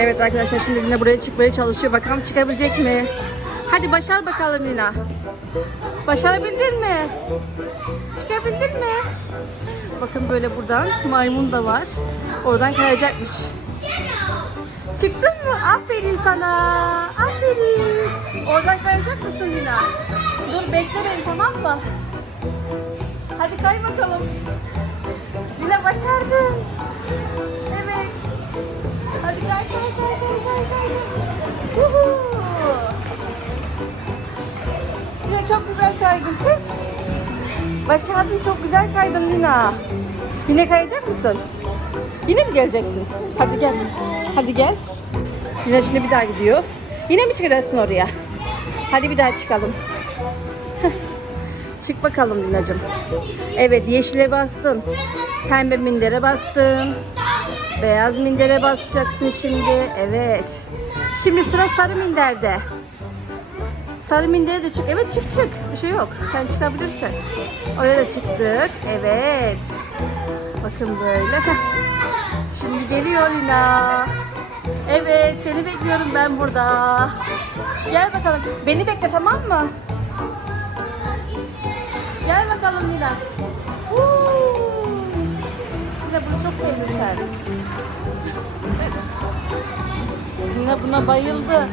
Evet arkadaşlar şimdi Lina buraya çıkmaya çalışıyor. Bakalım çıkabilecek mi? Hadi başar bakalım Lina. Başarabildin mi? Çıkabildin mi? Bakın böyle buradan maymun da var. Oradan kayacakmış. Çıktın mı? Aferin sana. Aferin. Oradan kayacak mısın Lina? Dur bekle beni tamam mı? Hadi kay bakalım. Lina başardın. Kay çok güzel kaydın kız. Başardın çok güzel kaydın Lina. Yine kayacak mısın? Yine mi geleceksin? Hadi gel. Hadi gel. Lina şimdi bir daha gidiyor. Yine mi çıkacaksın oraya? Hadi bir daha çıkalım. Çık bakalım Lina'cığım. Evet yeşile bastın. Pembe mindere bastın. Beyaz mindere basacaksın şimdi. Evet. Şimdi sıra sarı minderde. Sarı mindere de çık. Evet çık çık. Bir şey yok. Sen çıkabilirsin. Oraya da çıktık. Evet. Bakın böyle. Şimdi geliyor Lina. Evet seni bekliyorum ben burada. Gel bakalım. Beni bekle tamam mı? Gel bakalım Lina. Huu. Lina bunu çok sevdin sen. Lina buna bayıldı.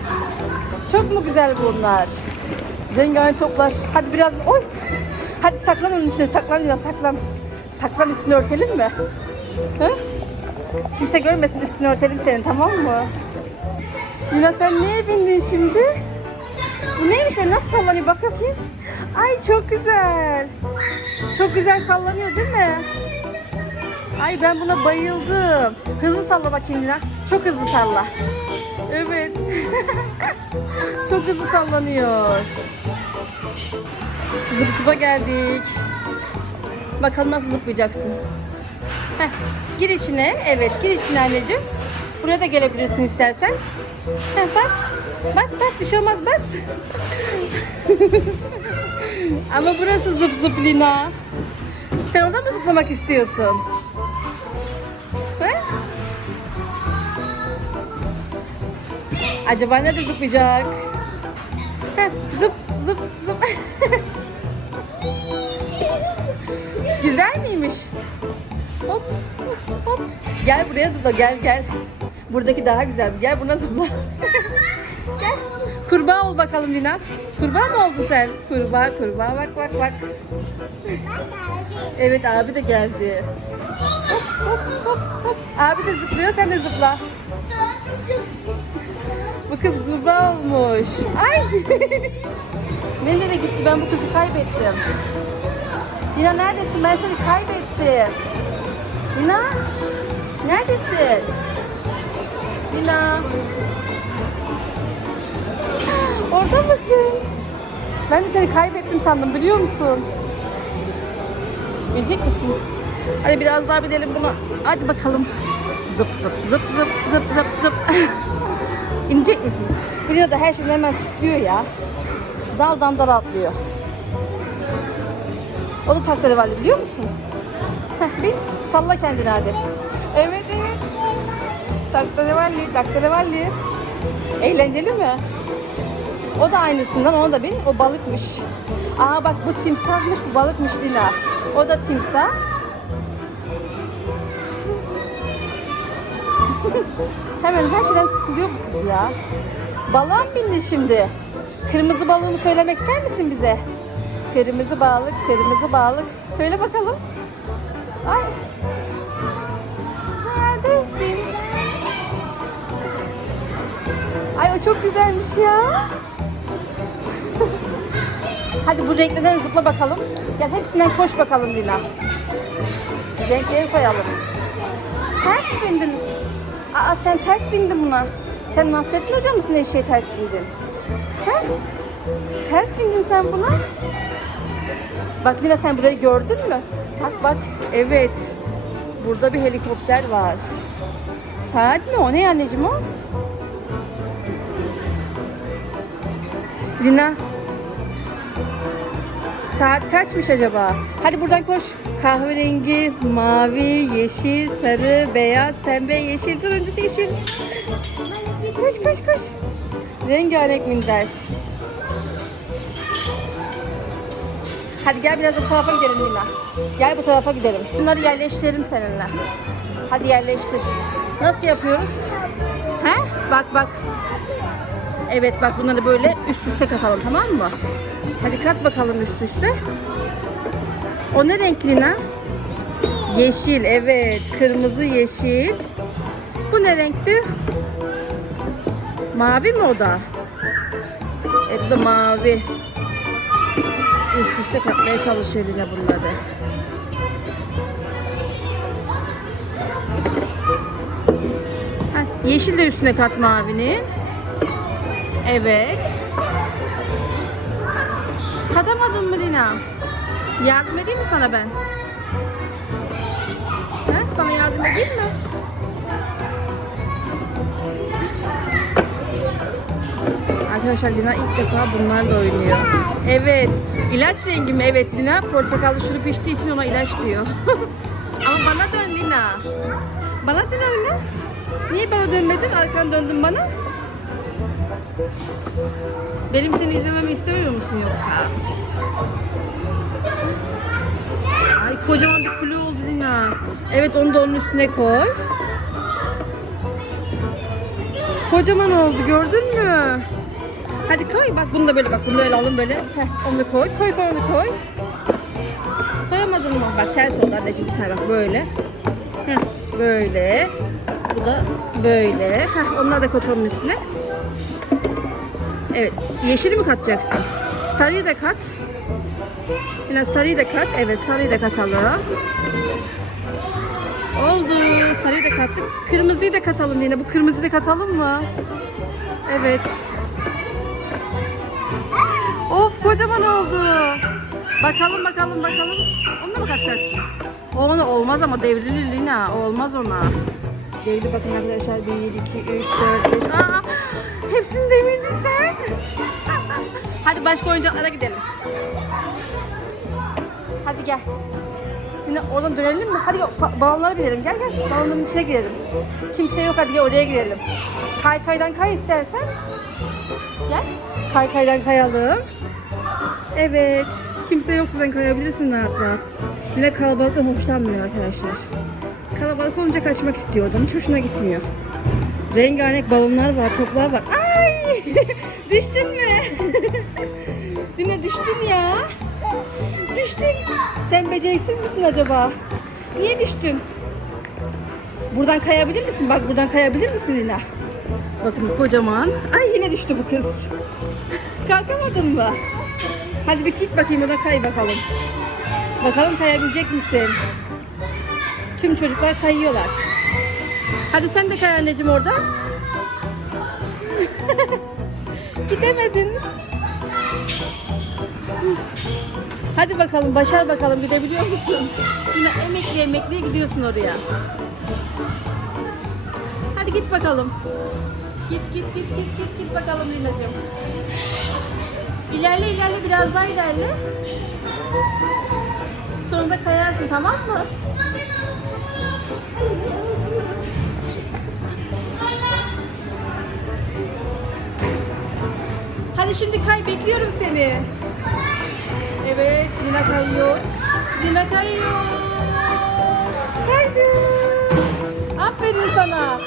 Çok mu güzel bunlar? Rengarenk toplar. Hadi biraz oy. Hadi saklan onun içine. Saklan Lina saklan. Saklan üstünü örtelim mi? Hı? Kimse görmesin üstünü örtelim senin tamam mı? Lina sen neye bindin şimdi? Bu neymiş böyle nasıl sallanıyor bak bakayım. Ay çok güzel. Çok güzel sallanıyor değil mi? Ay ben buna bayıldım. Hızlı salla bakayım Lina. Çok hızlı salla. Evet. çok hızlı sallanıyor. Zıp zıpa geldik. Bakalım nasıl zıplayacaksın. Heh, gir içine. Evet gir içine anneciğim. Buraya da gelebilirsin istersen. Heh, bas. Bas bas bir şey olmaz bas. Ama burası zıp zıp Lina. Sen orada mı zıplamak istiyorsun? He? Acaba nerede zıplayacak? Heh, zıp zıp zıp. Güzel miymiş? Hop hop hop. Gel buraya zıpla gel gel. Buradaki daha güzel. Gel buna zıpla. gel. Kurbağa ol bakalım Lina. Kurbağa mı oldun sen? Kurbağa kurbağa bak bak bak. Evet abi de geldi. Hop hop hop hop. Abi de zıplıyor sen de zıpla. Bu kız kurbağa olmuş. Ay. Nereye gitti? Ben bu kızı kaybettim. Lina neredesin? Ben seni kaybettim. Lina neredesin? Lina orada mısın? Ben de seni kaybettim sandım biliyor musun? Bilecek misin? Hadi biraz daha binelim buna. Hadi bakalım. Zıp zıp zıp zıp zıp zıp zıp. İnecek misin? Lina da her şeyi hemen sıkıyor ya. Daldan dala atlıyor. O da taklarevalli biliyor musun? Heh, bir salla kendini hadi. Evet evet. Taklarevalli, taklarevalli. Eğlenceli mi? O da aynısından ona da bin. O balıkmış. Aa bak bu timsahmış bu balıkmış Lina. O da timsah. Hemen her şeyden sıkılıyor bu kız ya. Balığa bindi şimdi? Kırmızı balığımı söylemek ister misin bize? Kırmızı balık, kırmızı balık. Söyle bakalım. Ay. Çok güzelmiş ya. Hadi bu renklerden zıpla bakalım. Gel hepsinden koş bakalım Lina. Renkleri sayalım. Ters bindin? Aa sen ters bindin buna. Sen Nasrettin Hoca mısın eşeğe ters bindin? Ha? Ters bindin sen buna. Bak Lina sen burayı gördün mü? Bak bak. Evet. Burada bir helikopter var. Saat mi o? Ne anneciğim o? Lina. Saat kaçmış acaba? Hadi buradan koş. Kahverengi, mavi, yeşil, sarı, beyaz, pembe, yeşil, turuncu, yeşil. koş koş. Rengarenk minder. Hadi gel biraz bu tarafa gidelim Lina. Gel bu tarafa gidelim. Bunları yerleştirelim seninle. Hadi yerleştir. Nasıl yapıyoruz? He? Bak bak. Evet bak bunları böyle üst üste katalım tamam mı? Hadi kat bakalım üst üste. O ne renk Lina? Yeşil evet. Kırmızı yeşil. Bu ne renkti? Mavi mi o da? Evet bu mavi. Üst üste katmaya çalışıyor yine bunları. Heh, yeşil de üstüne kat mavinin. Evet. Katamadın mı Lina? Yardım edeyim mi sana ben? He, sana yardım edeyim mi? Arkadaşlar Lina ilk defa bunlarla oynuyor. Evet. ilaç rengi mi? Evet Lina portakallı şurup içtiği için ona ilaç diyor. Ama bana dön Lina. Bana dön öyle. Niye bana dönmedin? Arkan döndün bana. Benim seni izlememi istemiyor musun yoksa? Ay kocaman bir kule oldu Lina. Evet onu da onun üstüne koy. Kocaman oldu gördün mü? Hadi koy bak bunu da böyle bak bunu da öyle alın böyle. Heh, onu koy. Koy koy onu koy. Koyamadın mı? Bak ters oldu anneciğim saniye bak böyle. Heh, böyle. Bu da böyle. Heh, onları da koyalım üstüne. Evet. Yeşili mi katacaksın? Sarıyı da kat. Yine sarıyı da kat. Evet sarıyı da katalım. Oldu. Sarıyı da kattık. Kırmızıyı da katalım yine. Bu kırmızıyı da katalım mı? Evet. Of kocaman oldu. Bakalım bakalım bakalım. Onu mı katacaksın? Onu olmaz ama devrili Lina. Olmaz ona. Devri bakın arkadaşlar. 1, 2, 3, 4, 5. Aa, hepsini devirdin sen. Hadi başka oyuncaklara gidelim. Hadi gel. Yine oradan dönelim mi? Hadi balonlara binelim. Gel gel. Balonların içine girelim. Kimse yok hadi gel oraya girelim. Kay kaydan kay istersen. Gel. Kay kaydan kayalım. Evet. Kimse yoksa sen kayabilirsin rahat rahat. Yine kalabalıktan hoşlanmıyor arkadaşlar. Kalabalık olunca kaçmak istiyor adam. Hiç hoşuna gitmiyor. Rengarenk balonlar var, toplar var. Ay! Düştün mü? Yine düştün ya. Düştün. Sen beceriksiz misin acaba? Niye düştün? Buradan kayabilir misin? Bak buradan kayabilir misin Lina? Bakın kocaman. Ay yine düştü bu kız. Kalkamadın mı? Hadi bir git bakayım o da kay bakalım. Bakalım kayabilecek misin? Tüm çocuklar kayıyorlar. Hadi sen de kay anneciğim orada. Gidemedin. Hadi bakalım başar bakalım gidebiliyor musun? Yine emekli emekli gidiyorsun oraya. Hadi git bakalım. Git git git git git git bakalım Lina'cığım. İlerle ilerle biraz daha ilerle. Sonra da kayarsın tamam mı? Hadi şimdi kay bekliyorum seni. Evet Lina kayıyor. Lina kayıyor. Kaydı. Aferin sana.